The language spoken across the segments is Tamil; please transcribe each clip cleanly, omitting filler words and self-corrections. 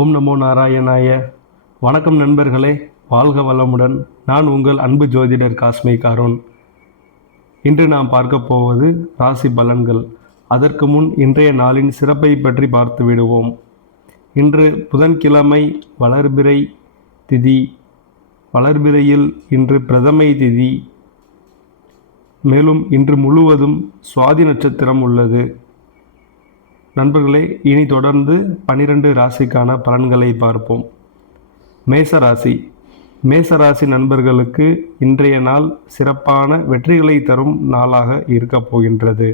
ஓம் நமோ நாராயணாய. வணக்கம் நண்பர்களே, வாழ்க வளமுடன். நான் உங்கள் அன்பு ஜோதிடர் காஸ்மிக் அருண். இன்று நாம் பார்க்க போவது ராசி பலன்கள். அதற்கு முன் இன்றைய நாளின் சிறப்பை பற்றி பார்த்து விடுவோம். இன்று புதன்கிழமை, வளர்பிறை திதி. வளர்பிறையில் இன்று பிரதமை திதி. மேலும் இன்று முழுவதும் சுவாதி நட்சத்திரம் உள்ளது. நண்பர்களே, இனி தொடர்ந்து 12 ராசிக்கான பலன்களை பார்ப்போம். மேசராசி. மேசராசி நண்பர்களுக்கு இன்றைய நாள் சிறப்பான வெற்றிகளை தரும் நாளாக இருக்கப் போகின்றது.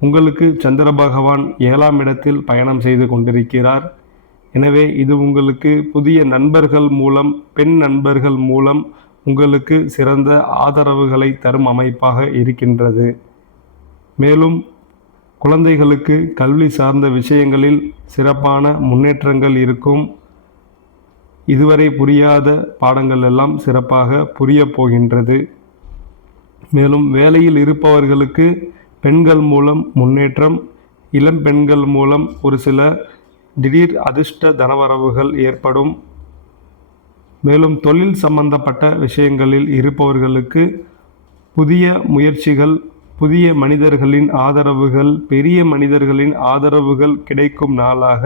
உங்களுக்கு சந்திர பகவான் 7ஆம் இடத்தில் பயணம் செய்து கொண்டிருக்கிறார். எனவே இது உங்களுக்கு புதிய நண்பர்கள் மூலம், பெண் நண்பர்கள் மூலம் உங்களுக்கு சிறந்த ஆதரவுகளை தரும் அமைப்பாக இருக்கின்றது. மேலும் குழந்தைகளுக்கு கல்வி சார்ந்த விஷயங்களில் சிறப்பான முன்னேற்றங்கள் இருக்கும். இதுவரை புரியாத பாடங்கள் எல்லாம் சிறப்பாக புரியப் போகின்றது. மேலும் வேலையில் இருப்பவர்களுக்கு பெண்கள் மூலம் முன்னேற்றம், இளம் பெண்கள் மூலம் ஒரு சில திடீர் அதிர்ஷ்ட தனவரவுகள் ஏற்படும். மேலும் தொழில் சம்பந்தப்பட்ட விஷயங்களில் இருப்பவர்களுக்கு புதிய முயற்சிகள், புதிய மனிதர்களின் ஆதரவுகள், பெரிய மனிதர்களின் ஆதரவுகள் கிடைக்கும் நாளாக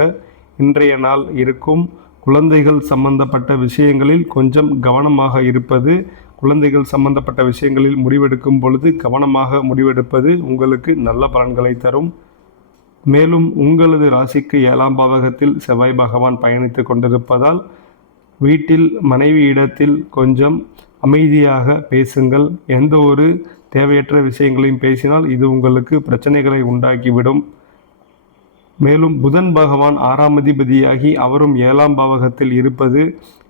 இன்றைய நாள் இருக்கும். குழந்தைகள் சம்பந்தப்பட்ட விஷயங்களில் கொஞ்சம் கவனமாக இருப்பது, குழந்தைகள் சம்பந்தப்பட்ட விஷயங்களில் முடிவெடுக்கும் பொழுது கவனமாக முடிவெடுப்பது உங்களுக்கு நல்ல பலன்களை தரும். மேலும் உங்களது ராசிக்கு 7ஆம் பாவகத்தில் செவ்வாய் பகவான் பயணித்து கொண்டிருப்பதால் வீட்டில் மனைவியிடத்தில் கொஞ்சம் அமைதியாக பேசுங்கள். எந்த ஒரு தேவையற்ற விஷயங்களையும் பேசினால் இது உங்களுக்கு பிரச்சனைகளை உண்டாக்கிவிடும். மேலும் புதன் பகவான் 6ஆம் அதிபதியாகி அவரும் 7ஆம் பாவகத்தில் இருப்பது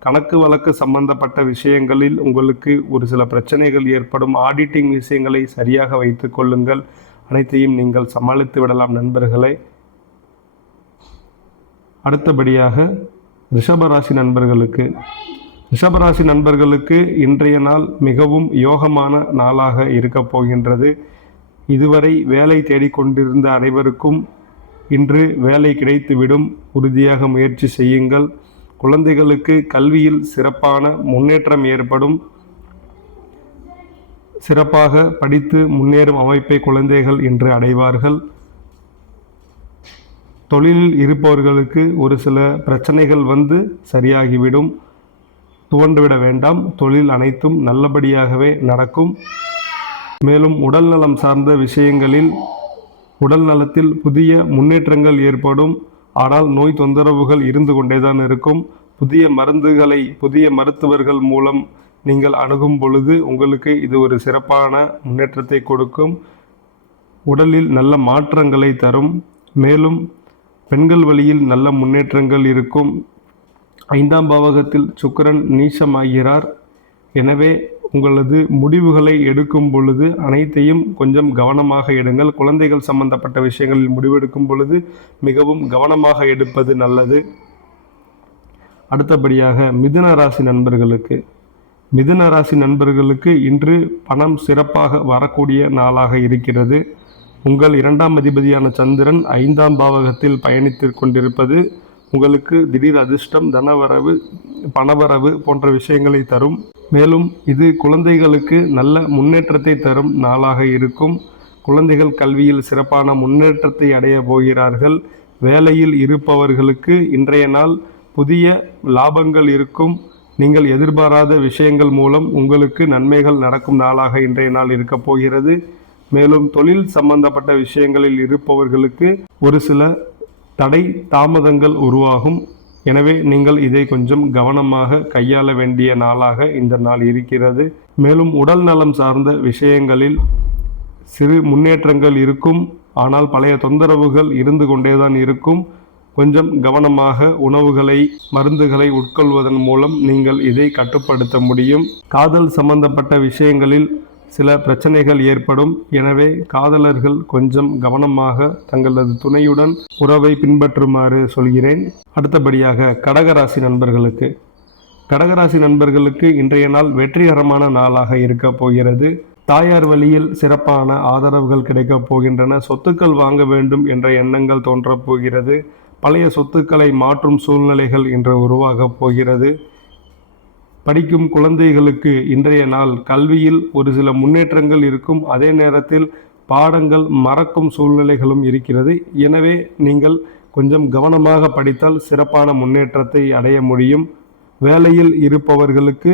கணக்கு வழக்கு சம்பந்தப்பட்ட விஷயங்களில் உங்களுக்கு ஒரு சில பிரச்சனைகள் ஏற்படும். ஆடிட்டிங் விஷயங்களை சரியாக வைத்து கொள்ளுங்கள். அனைத்தையும் நீங்கள் சமாளித்து விடலாம் நண்பர்களே. அடுத்தபடியாக ரிஷபராசி நண்பர்களுக்கு. ரிஷபராசி நண்பர்களுக்கு இன்றைய நாள் மிகவும் யோகமான நாளாக இருக்கப் போகின்றது. இதுவரை வேலை தேடிக்கொண்டிருந்த அனைவருக்கும் இன்று வேலை கிடைத்துவிடும். உறுதியாக முயற்சி செய்யுங்கள். குழந்தைகளுக்கு கல்வியில் சிறப்பான முன்னேற்றம் ஏற்படும். சிறப்பாக படித்து முன்னேறும் அமைப்பை குழந்தைகள் இன்று அடைவார்கள். தொழிலில் இருப்பவர்களுக்கு ஒரு சில பிரச்சனைகள் வந்து சரியாகிவிடும். துவண்டுவிட வேண்டாம். தொழில் அனைத்தும் நல்லபடியாகவே நடக்கும். மேலும் உடல் நலம் சார்ந்த விஷயங்களில் உடல் நலத்தில் புதிய முன்னேற்றங்கள் ஏற்படும். ஆனால் நோய் தொந்தரவுகள் இருந்து கொண்டேதான் இருக்கும். புதிய மருந்துகளை புதிய மருத்துவர்கள் மூலம் நீங்கள் அணுகும் பொழுது உங்களுக்கு இது ஒரு சிறப்பான முன்னேற்றத்தை கொடுக்கும். உடலில் நல்ல மாற்றங்களை தரும். மேலும் பெண்கள் வழியில் நல்ல முன்னேற்றங்கள் இருக்கும். 5ஆம் பாவகத்தில் சுக்கிரன் நீச்சமாகிறார். எனவே உங்களது முடிவுகளை எடுக்கும் பொழுது அனைத்தையும் கொஞ்சம் கவனமாக எடுங்கள். குழந்தைகள் சம்பந்தப்பட்ட விஷயங்களில் முடிவெடுக்கும் பொழுது மிகவும் கவனமாக எடுப்பது நல்லது. அடுத்தபடியாக மிதுன ராசி நண்பர்களுக்கு. மிதுன ராசி நண்பர்களுக்கு இன்று பணம் சிறப்பாக வரக்கூடிய நாளாக இருக்கிறது. உங்கள் 2ஆம் அதிபதியான சந்திரன் 5ஆம் பாவகத்தில் பயணித்து கொண்டிருப்பது உங்களுக்கு திடீர் அதிர்ஷ்டம், தனவரவு, பணவரவு போன்ற விஷயங்களை தரும். மேலும் இது குழந்தைகளுக்கு நல்ல முன்னேற்றத்தை தரும் நாளாக இருக்கும். குழந்தைகள் கல்வியில் சிறப்பான முன்னேற்றத்தை அடைய போகிறார்கள். வேலையில் இருப்பவர்களுக்கு இன்றைய நாள் புதிய லாபங்கள் இருக்கும். நீங்கள் எதிர்பாராத விஷயங்கள் மூலம் உங்களுக்கு நன்மைகள் நடக்கும் நாளாக இன்றைய நாள் இருக்கப் போகிறது. மேலும் தொழில் சம்பந்தப்பட்ட விஷயங்களில் இருப்பவர்களுக்கு ஒரு சில தடை தாமதங்கள் உருவாகும். எனவே நீங்கள் இதை கொஞ்சம் கவனமாக கையாள வேண்டிய நாளாக இந்த நாள் இருக்கிறது. மேலும் உடல் நலம் சார்ந்த விஷயங்களில் சிறு முன்னேற்றங்கள் இருக்கும். ஆனால் பழைய தொந்தரவுகள் இருந்து கொண்டேதான் இருக்கும். கொஞ்சம் கவனமாக உணவுகளை, மருந்துகளை உட்கொள்வதன் மூலம் நீங்கள் இதை கட்டுப்படுத்த முடியும். காதல் சம்பந்தப்பட்ட விஷயங்களில் சில பிரச்சனைகள் ஏற்படும். எனவே காதலர்கள் கொஞ்சம் கவனமாக தங்களது துணையுடன் உறவை பின்பற்றுமாறு சொல்கிறேன். அடுத்தபடியாக கடகராசி நண்பர்களுக்கு. கடகராசி நண்பர்களுக்கு இன்றைய நாள் வெற்றிகரமான நாளாக இருக்கப் போகிறது. தாயார் வழியில் சிறப்பான ஆதரவுகள் கிடைக்கப் போகின்றன. சொத்துக்கள் வாங்க வேண்டும் என்ற எண்ணங்கள் தோன்றப் போகிறது. பழைய சொத்துக்களை மாற்றும் சூழ்நிலைகள் இன்று உருவாகப் போகிறது. படிக்கும் குழந்தைகளுக்கு இன்றைய நாள் கல்வியில் ஒரு சில முன்னேற்றங்கள் இருக்கும். அதே நேரத்தில் பாடங்கள் மறக்கும் சூழ்நிலைகளும் இருக்கிறது. எனவே நீங்கள் கொஞ்சம் கவனமாக படித்தால் சிறப்பான முன்னேற்றத்தை அடைய முடியும். வேலையில் இருப்பவர்களுக்கு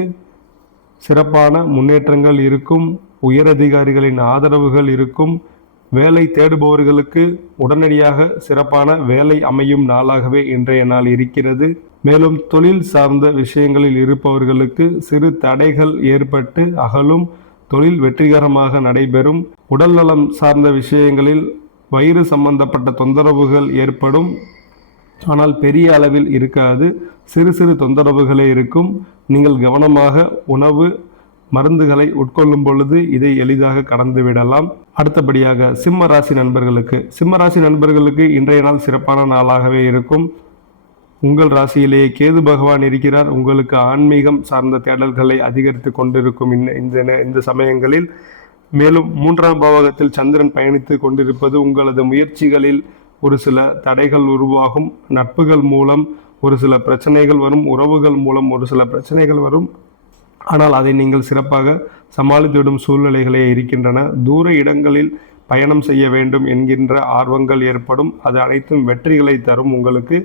சிறப்பான முன்னேற்றங்கள் இருக்கும். உயரதிகாரிகளின் ஆதரவுகள் இருக்கும். வேலை தேடுபவர்களுக்கு உடனடியாக சிறப்பான வேலை அமையும் நாளாகவே இன்றைய நாள் இருக்கிறது. மேலும் தொழில் சார்ந்த விஷயங்களில் இருப்பவர்களுக்கு சிறு தடைகள் ஏற்பட்டு அகலும். தொழில் வெற்றிகரமாக நடைபெறும். உடல் நலம் சார்ந்த விஷயங்களில் வயிறு சம்பந்தப்பட்ட தொந்தரவுகள் ஏற்படும். ஆனால் பெரிய அளவில் இருக்காது. சிறு சிறு தொந்தரவுகளே இருக்கும். நீங்கள் கவனமாக உணவு மருந்துகளை உட்கொள்ளும் பொழுது இதை எளிதாக கடந்து விடலாம். அடுத்தபடியாக சிம்ம ராசி நண்பர்களுக்கு இன்றைய நாள் சிறப்பான நாளாகவே இருக்கும். உங்கள் ராசியிலேயே கேது பகவான் இருக்கிறார். உங்களுக்கு ஆன்மீகம் சார்ந்த தேடல்களை அதிகரித்து கொண்டிருக்கும் இந்த சமயங்களில். மேலும் 3ஆம் பாவகத்தில் சந்திரன் பயணித்து கொண்டிருப்பது உங்களது முயற்சிகளில் ஒரு சில தடைகள் உருவாகும். நட்புகள் மூலம் ஒரு சில பிரச்சனைகள் வரும். உறவுகள் மூலம் ஒரு சில பிரச்சனைகள் வரும். ஆனால் அதை நீங்கள் சிறப்பாக சமாளித்துவிடும் சூழ்நிலைகளே இருக்கின்றன. தூர இடங்களில் பயணம் செய்ய வேண்டும் என்கின்ற ஆர்வங்கள் ஏற்படும். அது அனைத்தும் வெற்றிகளை தரும் உங்களுக்கு.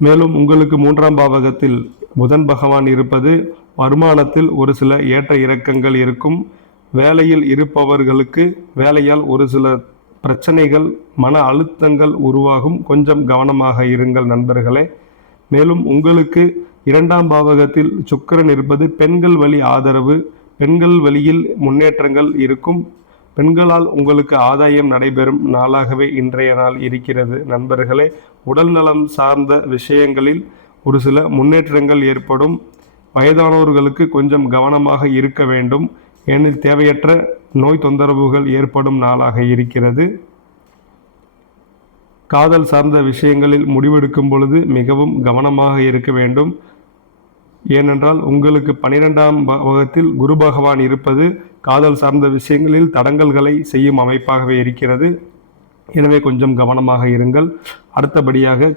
மேலும் உங்களுக்கு 3ஆம் பாவகத்தில் புதன் பகவான் இருப்பது வருமானத்தில் ஒரு சில ஏற்ற இறக்கங்கள் இருக்கும். வேலையில் இருப்பவர்களுக்கு வேலையால் ஒரு சில பிரச்சனைகள், மன அழுத்தங்கள் உருவாகும். கொஞ்சம் கவனமாக இருங்கள் நண்பர்களே. மேலும் உங்களுக்கு 2ஆம் பாவகத்தில் சுக்கிரன் இருப்பது பெண்கள் வழி ஆதரவு, பெண்கள் வழியில் முன்னேற்றங்கள் இருக்கும். பெண்களால் உங்களுக்கு ஆதாயம் நடைபெறும் நாளாகவே இன்றைய நாள் இருக்கிறது நண்பர்களே. உடல் நலம் சார்ந்த விஷயங்களில் ஒரு சில முன்னேற்றங்கள் ஏற்படும். வயதானவர்களுக்கு கொஞ்சம் கவனமாக இருக்க வேண்டும். ஏனெனில் தேவையற்ற நோய் தொந்தரவுகள் ஏற்படும் நாளாக இருக்கிறது. காதல் சார்ந்த விஷயங்களில் முடிவெடுக்கும் பொழுது மிகவும் கவனமாக இருக்க வேண்டும். ஏனென்றால் உங்களுக்கு 12ஆம் பாவகத்தில் குரு பகவான் இருப்பது காதல் சார்ந்த விஷயங்களில் தடங்கல்களை செய்யும் அமைப்பாகவே இருக்கிறது. எனவே கொஞ்சம் கவனமாக இருங்கள். அடுத்தபடியாக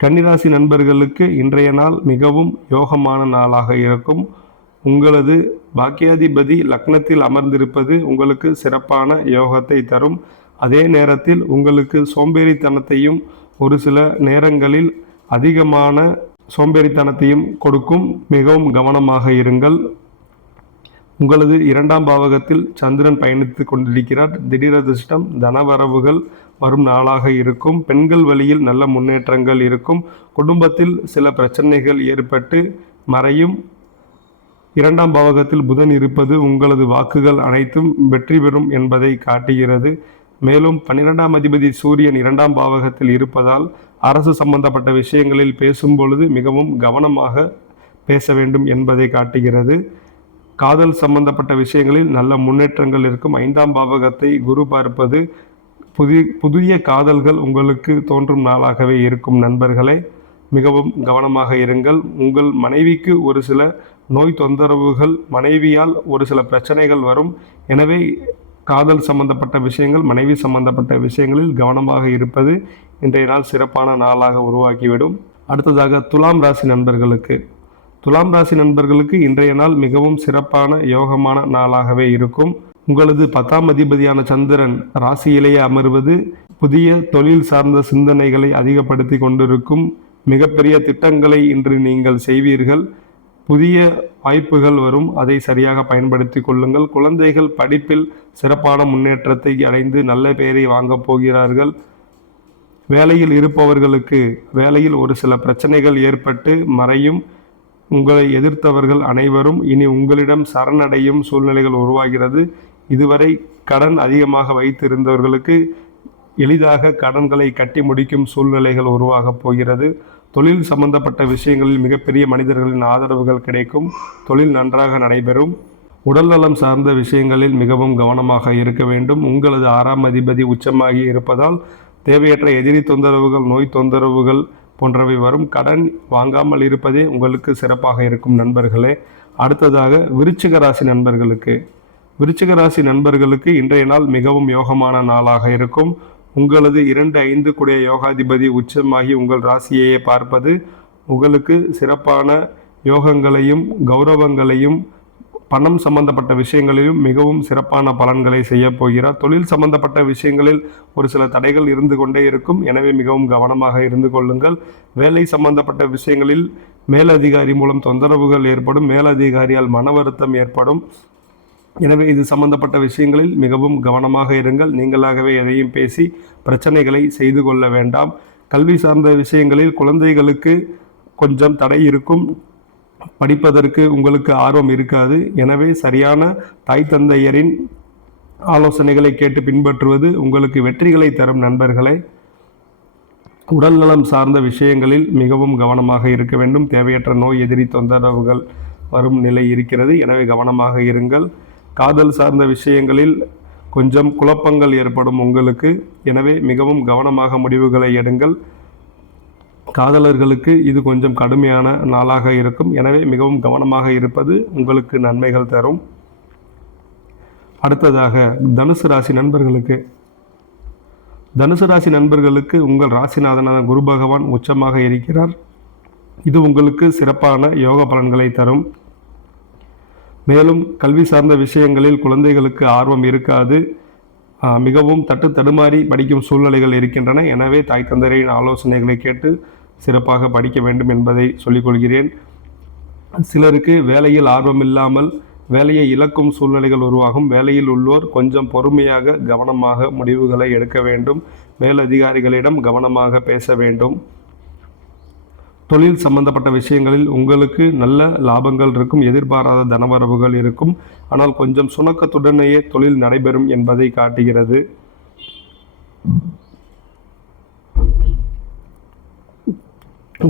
கன்னிராசி நண்பர்களுக்கு இன்றைய நாள் மிகவும் யோகமான நாளாக இருக்கும். உங்களது பாக்கியாதிபதி லக்னத்தில் அமர்ந்திருப்பது உங்களுக்கு சிறப்பான யோகத்தை தரும். அதே நேரத்தில் உங்களுக்கு சோம்பேறித்தனத்தையும் ஒரு சில நேரங்களில் அதிகமான சோம்பேறித்தனத்தையும் கொடுக்கும். மிகவும் கவனமாக இருங்கள். உங்களது 2ஆம் பாவகத்தில் சந்திரன் பயணித்து கொண்டிருக்கிறார். திடீர் அதிர்ஷ்டம், தனவரவுகள் வரும் நாளாக இருக்கும். பெண்கள் வழியில் நல்ல முன்னேற்றங்கள் இருக்கும். குடும்பத்தில் சில பிரச்சனைகள் ஏற்பட்டு மறையும். 2ஆம் பாவகத்தில் புதன் இருப்பது உங்களது வாக்குகள் அனைத்தும் வெற்றி பெறும் என்பதை காட்டுகிறது. மேலும் 12ஆம் அதிபதி சூரியன் 2ஆம் பாவகத்தில் இருப்பதால் அரசு சம்பந்தப்பட்ட விஷயங்களில் பேசும் பொழுது மிகவும் கவனமாக பேச வேண்டும் என்பதை காட்டுகிறது. காதல் சம்பந்தப்பட்ட விஷயங்களில் நல்ல முன்னேற்றங்கள் இருக்கும். 5ஆம் பாவகத்தை குரு பார்ப்பது புதிய காதல்கள் உங்களுக்கு தோன்றும் நாளாகவே இருக்கும் நண்பர்களே. மிகவும் கவனமாக இருங்கள். உங்கள் மனைவிக்கு ஒரு சில நோய் தொந்தரவுகள், மனைவியால் ஒரு சில பிரச்சனைகள் வரும். எனவே காதல் சம்பந்தப்பட்ட விஷயங்கள், மனைவி சம்பந்தப்பட்ட விஷயங்களில் கவனமாக இருப்பது இன்றைய நாள் சிறப்பான நாளாக உருவாக்கிவிடும். அடுத்ததாக துலாம் ராசி நண்பர்களுக்கு இன்றைய நாள் மிகவும் சிறப்பான யோகமான நாளாகவே இருக்கும். உங்களது 10ஆம் அதிபதியான சந்திரன் ராசியிலேயே அமர்வது புதிய தொழில் சார்ந்த சிந்தனைகளை அதிகப்படுத்தி கொண்டிருக்கும். மிகப்பெரிய திட்டங்களை இன்று நீங்கள் செய்வீர்கள். புதிய வாய்ப்புகள் வரும். அதை சரியாக பயன்படுத்தி கொள்ளுங்கள். குழந்தைகள் படிப்பில் சிறப்பான முன்னேற்றத்தை அடைந்து நல்ல பெயரை வாங்கப் போகிறார்கள். வேலையில் இருப்பவர்களுக்கு வேலையில் ஒரு சில பிரச்சனைகள் ஏற்பட்டு மறையும். உங்களை எதிர்த்தவர்கள் அனைவரும் இனி உங்களிடம் சரணடையும் சூழ்நிலைகள் உருவாகிறது. இதுவரை கடன் அதிகமாக வைத்திருந்தவர்களுக்கு எளிதாக கடன்களை கட்டி முடிக்கும் சூழ்நிலைகள் உருவாகப் போகிறது. தொழில் சம்பந்தப்பட்ட விஷயங்களில் மிகப்பெரிய மனிதர்களின் ஆதரவுகள் கிடைக்கும். தொழில் நன்றாக நடைபெறும். உடல்நலம் சார்ந்த விஷயங்களில் மிகவும் கவனமாக இருக்க வேண்டும். உங்களது 6ஆம் அதிபதி உச்சமாகி இருப்பதால் தேவையற்ற எதிரி தொந்தரவுகள், நோய் தொந்தரவுகள் போன்றவை வரும். கடன் வாங்காமல் இருப்பதே உங்களுக்கு சிறப்பாக இருக்கும் நண்பர்களே. அடுத்ததாக விருச்சிக ராசி நண்பர்களுக்கு இன்றைய நாள் மிகவும் யோகமான நாளாக இருக்கும். உங்களது 2-5 கூடிய யோகாதிபதி உச்சமாகி உங்கள் ராசியையே பார்ப்பது உங்களுக்கு சிறப்பான யோகங்களையும் கௌரவங்களையும் பணம் சம்பந்தப்பட்ட விஷயங்களிலும் மிகவும் சிறப்பான பலன்களை செய்ய போகிறார். தொழில் சம்பந்தப்பட்ட விஷயங்களில் ஒரு சில தடைகள் இருந்து கொண்டே இருக்கும். எனவே மிகவும் கவனமாக இருந்து கொள்ளுங்கள். வேலை சம்பந்தப்பட்ட விஷயங்களில் மேலதிகாரி மூலம் தொந்தரவுகள் ஏற்படும். மேலதிகாரியால் மன வருத்தம் ஏற்படும். எனவே இது சம்பந்தப்பட்ட விஷயங்களில் மிகவும் கவனமாக இருங்கள். நீங்களாகவே எதையும் பேசி பிரச்சனைகளை செய்து கொள்ள வேண்டாம். கல்வி சார்ந்த விஷயங்களில் குழந்தைகளுக்கு கொஞ்சம் தடை இருக்கும். படிப்பதற்கு உங்களுக்கு ஆர்வம் இருக்காது. எனவே சரியான தாய் தந்தையரின் ஆலோசனைகளை கேட்டு பின்பற்றுவது உங்களுக்கு வெற்றிகளை தரும் நண்பர்களே. உடல்நலம் சார்ந்த விஷயங்களில் மிகவும் கவனமாக இருக்க வேண்டும். தேவையற்ற நோய் எதிரி தொந்தரவுகள் வரும் நிலை இருக்கிறது. எனவே கவனமாக இருங்கள். காதல் சார்ந்த விஷயங்களில் கொஞ்சம் குழப்பங்கள் ஏற்படும் உங்களுக்கு. எனவே மிகவும் கவனமாக முடிவுகளை எடுங்கள். காதலர்களுக்கு இது கொஞ்சம் கடுமையான நாளாக இருக்கும். எனவே மிகவும் கவனமாக இருப்பது உங்களுக்கு நன்மைகள் தரும். அடுத்ததாக தனுசு ராசி நண்பர்களுக்கு உங்கள் ராசிநாதனான குரு பகவான் உச்சமாக இருக்கிறார். இது உங்களுக்கு சிறப்பான யோக பலன்களை தரும். மேலும் கல்வி சார்ந்த விஷயங்களில் குழந்தைகளுக்கு ஆர்வம் இருக்காது. மிகவும் தடுமாறி படிக்கும் சூழ்நிலைகள் இருக்கின்றன. எனவே தாய் தந்தையரின் ஆலோசனைகளை கேட்டு சிறப்பாக படிக்க வேண்டும் என்பதை சொல்லிக்கொள்கிறேன். சிலருக்கு வேலையில் ஆர்வம் இல்லாமல் வேலையை இழக்கும் சூழ்நிலைகள் உருவாகும். வேலையில் உள்ளோர் கொஞ்சம் பொறுமையாக கவனமாக முடிவுகளை எடுக்க வேண்டும். மேலதிகாரிகளிடம் கவனமாக பேச வேண்டும். தொழில் சம்பந்தப்பட்ட விஷயங்களில் உங்களுக்கு நல்ல லாபங்கள் இருக்கும். எதிர்பாராத தனவரவுகள் இருக்கும். ஆனால் கொஞ்சம் சுணக்கத்துடனேயே தொழில் நடைபெறும் என்பதை காட்டுகிறது.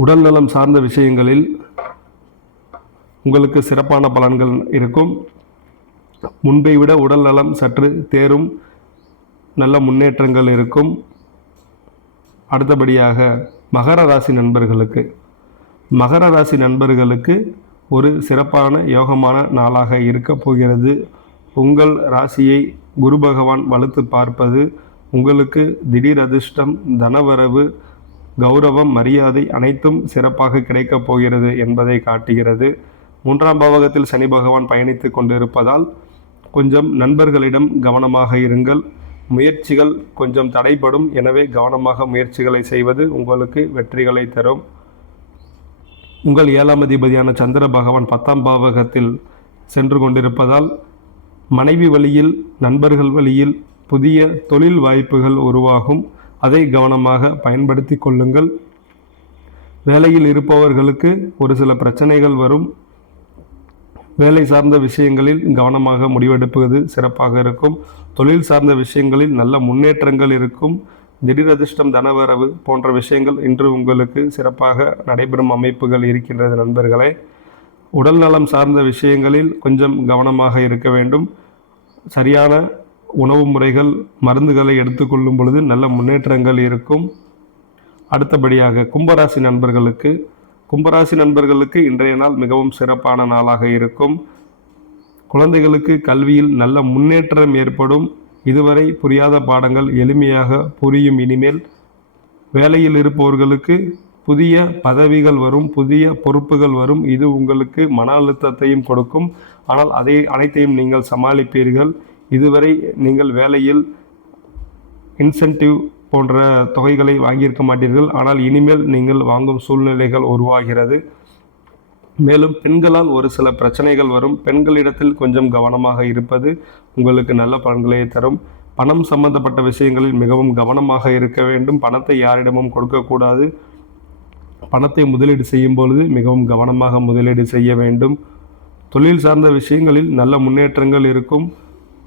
உடல்நலம் சார்ந்த விஷயங்களில் உங்களுக்கு சிறப்பான பலன்கள் இருக்கும். முன்பை விட உடல் நலம் சற்று தேரும். நல்ல முன்னேற்றங்கள் இருக்கும். அடுத்தபடியாக மகர ராசி நண்பர்களுக்கு ஒரு சிறப்பான யோகமான நாளாக இருக்க போகிறது. உங்கள் ராசியை குரு பகவான் வலுத்து பார்ப்பது உங்களுக்கு திடீர் அதிர்ஷ்டம், தனவரவு, கௌரவம், மரியாதை அனைத்தும் சிறப்பாக கிடைக்கப் போகிறது என்பதை காட்டுகிறது. 3ஆம் பாவகத்தில் சனி பகவான் பயணித்து கொண்டிருப்பதால் கொஞ்சம் நண்பர்களிடம் கவனமாக இருங்கள். முயற்சிகள் கொஞ்சம் தடைப்படும். எனவே கவனமாக முயற்சிகளை செய்வது உங்களுக்கு வெற்றிகளை தரும். உங்கள் 7ஆம் அதிபதியான சந்திர பகவான் 10ஆம் பாவகத்தில் சென்று கொண்டிருப்பதால் மனைவி வழியில், நண்பர்கள் வழியில் புதிய தொழில் வாய்ப்புகள் உருவாகும். அதை கவனமாக பயன்படுத்தி கொள்ளுங்கள். வேலையில் இருப்பவர்களுக்கு ஒரு சில பிரச்சனைகள் வரும். வேலை சார்ந்த விஷயங்களில் கவனமாக முடிவெடுப்பது சிறப்பாக இருக்கும். தொழில் சார்ந்த விஷயங்களில் நல்ல முன்னேற்றங்கள் இருக்கும். திடீர் அதிர்ஷ்டம், தனவரவு போன்ற விஷயங்கள் இன்று உங்களுக்கு சிறப்பாக நடைபெறும் அமைப்புகள் இருக்கின்றது நண்பர்களே. உடல் நலம் சார்ந்த விஷயங்களில் கொஞ்சம் கவனமாக இருக்க வேண்டும். சரியான உணவு முறைகள், மருந்துகளை எடுத்துக்கொள்ளும் பொழுது நல்ல முன்னேற்றங்கள் இருக்கும். அடுத்தபடியாக கும்பராசி நண்பர்களுக்கு இன்றைய நாள் மிகவும் சிறப்பான நாளாக இருக்கும். குழந்தைகளுக்கு கல்வியில் நல்ல முன்னேற்றம் ஏற்படும். இதுவரை புரியாத பாடங்கள் எளிமையாக புரியும். இனிமேல் வேலையில் இருப்பவர்களுக்கு புதிய பதவிகள் வரும், புதிய பொறுப்புகள் வரும். இது உங்களுக்கு மன அழுத்தத்தையும் கொடுக்கும். ஆனால் அதை அனைத்தையும் நீங்கள் சமாளிப்பீர்கள். இதுவரை நீங்கள் வேலையில் இன்சென்டிவ் போன்ற தொகைகளை வாங்கியிருக்க மாட்டீர்கள். ஆனால் இனிமேல் நீங்கள் வாங்கும் சூழ்நிலைகள் உருவாகிறது. மேலும் பெண்களால் ஒரு சில பிரச்சனைகள் வரும். பெண்களிடத்தில் கொஞ்சம் கவனமாக இருப்பது உங்களுக்கு நல்ல பலன்களை தரும். பணம் சம்பந்தப்பட்ட விஷயங்களில் மிகவும் கவனமாக இருக்க வேண்டும். பணத்தை யாரிடமும் கொடுக்கக்கூடாது. பணத்தை முதலீடு செய்யும் பொழுது மிகவும் கவனமாக முதலீடு செய்ய வேண்டும். தொழில் சார்ந்த விஷயங்களில் நல்ல முன்னேற்றங்கள் இருக்கும்.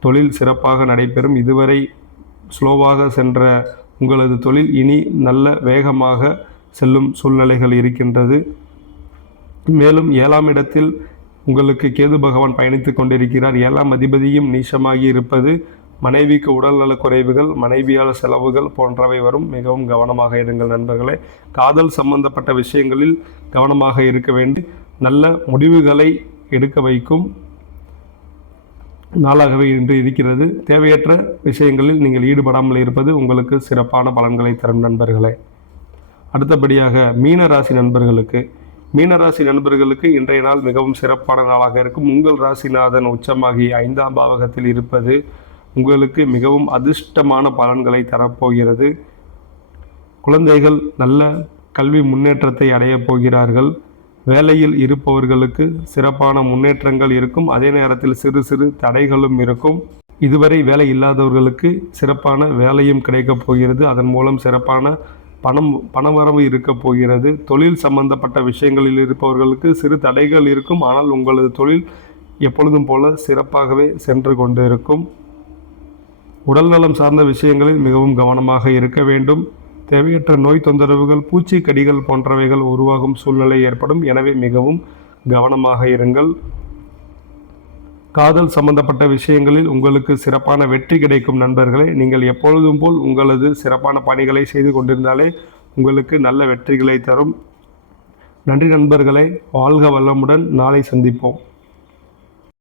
தொழில் சிறப்பாக நடைபெறும். இதுவரை ஸ்லோவாக சென்ற உங்களது தொழில் இனி நல்ல வேகமாக செல்லும் சூழ்நிலைகள் இருக்கின்றது. மேலும் 7ஆம் இடத்தில் உங்களுக்கு கேது பகவான் பயணித்து கொண்டிருக்கிறார். 7ஆம் அதிபதியும் நீச்சமாகி இருப்பது மனைவிக்கு உடல்நலக் குறைவுகள், மனைவியால் செலவுகள் போன்றவை வரும். மிகவும் கவனமாக இருங்கள் நண்பர்களே. காதல் சம்பந்தப்பட்ட விஷயங்களில் கவனமாக இருக்க வேண்டி நல்ல முடிவுகளை எடுக்க வைக்கும். நாளாகவே இன்று இருக்கிறது. தேவையற்ற விஷயங்களில் நீங்கள் ஈடுபடாமல் இருப்பது உங்களுக்கு சிறப்பான பலன்களை தரும் நண்பர்களே. அடுத்தபடியாக மீனராசி நண்பர்களுக்கு இன்றைய நாள் மிகவும் சிறப்பான நாளாக இருக்கும். உங்கள் ராசிநாதன் உச்சமாகி 5ஆம் பாவகத்தில் இருப்பது உங்களுக்கு மிகவும் அதிர்ஷ்டமான பலன்களை தரப்போகிறது. குழந்தைகள் நல்ல கல்வி முன்னேற்றத்தை அடையப் போகிறார்கள். வேலையில் இருப்பவர்களுக்கு சிறப்பான முன்னேற்றங்கள் இருக்கும். அதே நேரத்தில் சிறு சிறு தடைகளும் இருக்கும். இதுவரை வேலை இல்லாதவர்களுக்கு சிறப்பான வேலையும் கிடைக்கப் போகிறது. அதன் மூலம் சிறப்பான பணவரவு இருக்கப் போகிறது. தொழில் சம்பந்தப்பட்ட விஷயங்களில் இருப்பவர்களுக்கு சிறு தடைகள் இருக்கும். ஆனால் உங்களது தொழில் எப்பொழுதும் போல சிறப்பாகவே சென்று கொண்டு இருக்கும். உடல்நலம் சார்ந்த விஷயங்களில் மிகவும் கவனமாக இருக்க வேண்டும். தேவையற்ற நோய் தொந்தரவுகள், பூச்சி கடிகள் போன்றவைகள் உருவாகும் சூழ்நிலை ஏற்படும். எனவே மிகவும் கவனமாக இருங்கள். காதல் சம்பந்தப்பட்ட விஷயங்களில் உங்களுக்கு சிறப்பான வெற்றி கிடைக்கும் நண்பர்களே. நீங்கள் எப்பொழுதும் போல் உங்களது சிறப்பான பணிகளை செய்து கொண்டிருந்தாலே உங்களுக்கு நல்ல வெற்றிகளை தரும். நன்றி நண்பர்களே. வாழ்க வளமுடன். நாளை சந்திப்போம்.